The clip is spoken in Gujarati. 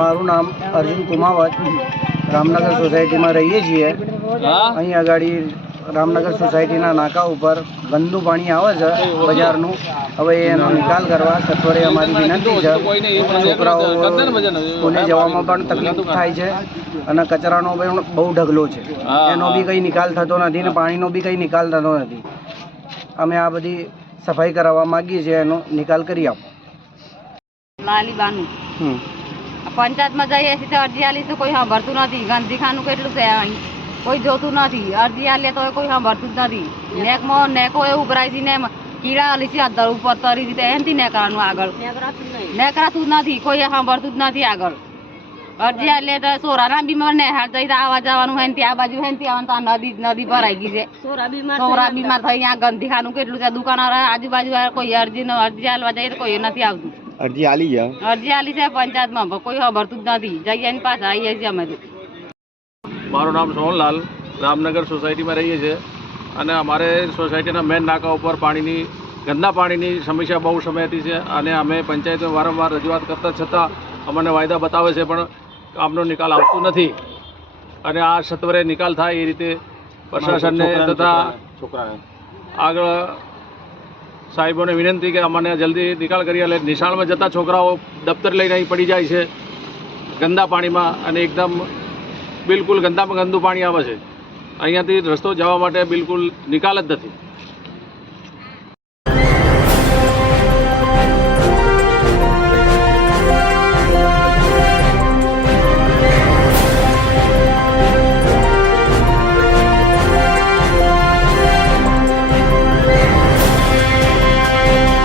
મારું નામ અર્જુન કુમાવત, રામનગર સોસાયટીમાં રહીએ છીએ। અહીં આગળ રામનગર સોસાયટીના નાકા ઉપર ગંદુ પાણી આવે છે બજારનું। હવે એનો નિકાલ કરવા સત્વરે અમારી વિનંતી છે। છોકરાઓ સ્કૂલે જવામાં પણ તકલીફ થાય છે અને કચરાનો પણ બહુ ઢગલો છે, એનો બી કંઈ નિકાલ થતો નથી ને પાણીનો બી કંઈ નિકાલ થતો નથી। અમે આ બધી સફાઈ કરાવવા માગીએ છીએ, એનો નિકાલ કરી આપો। લાલી બાનુ પંચાયતમાં જઈએ છીએ તો અરજી આલી તો કોઈ સાંભળતું નથી। ગાંધીખાનું કેટલું છે, અહીં કોઈ જોતું નથી। અરજી આલે તો કોઈ સાંભળતું જ નથી। નેકો એ ઉભરાય છે ને કીડા આલી છે અધર ઉપર તરી રીતે એનથી નેકરાનું આગળ નેકરાતું જ નથી, કોઈ સાંભળતું જ નથી આગળ। અરજી આલે તો સોરાના બીમાર ને હાર જઈ આવવા જવાનું હોય ને આ બાજુ હોય ને આવવાનું નદી ભરાઈ ગઈ છે। સોરા બીમાર થઈ આ ગાંધીખાનું કેટલું છે, દુકાનો આજુબાજુ કોઈ અરજી આલવા જઈએ તો કોઈ નથી આવતું। અરજી આલી છે પંચાયતમાં, કોઈ ખબરતું જ નથી। જઈએ ને પાછા આવીએ છીએ અમે તો। મારું નામ સોહનલાલ, રામનગર સોસાયટીમાં રહીએ છીએ અને અમારે સોસાયટીના મેન નાકા ઉપર ગંદા પાણીની સમસ્યા બહુ સમયથી છે અને અમે પંચાયતમાં વારંવાર રજૂઆત કરતા છતાં અમને વાયદા બતાવે છે પણ કામનો નિકાલ આવતો નથી અને આ સત્વરે નિકાલ થાય એ રીતે પ્રશાસનને તથા આગળ સાહેબોને વિનંતી કે અમને જલ્દી નિકાલ કરી એટલે નિશાળમાં જતા છોકરાઓ દફતર લઈને અહીં પડી જાય છે ગંદા પાણીમાં અને એકદમ બિલકુલ ગંદામાં ગંદુ પાણી આવે છે। અહીંયાથી રસ્તો જવા માટે બિલકુલ નિકાલ જ નથી।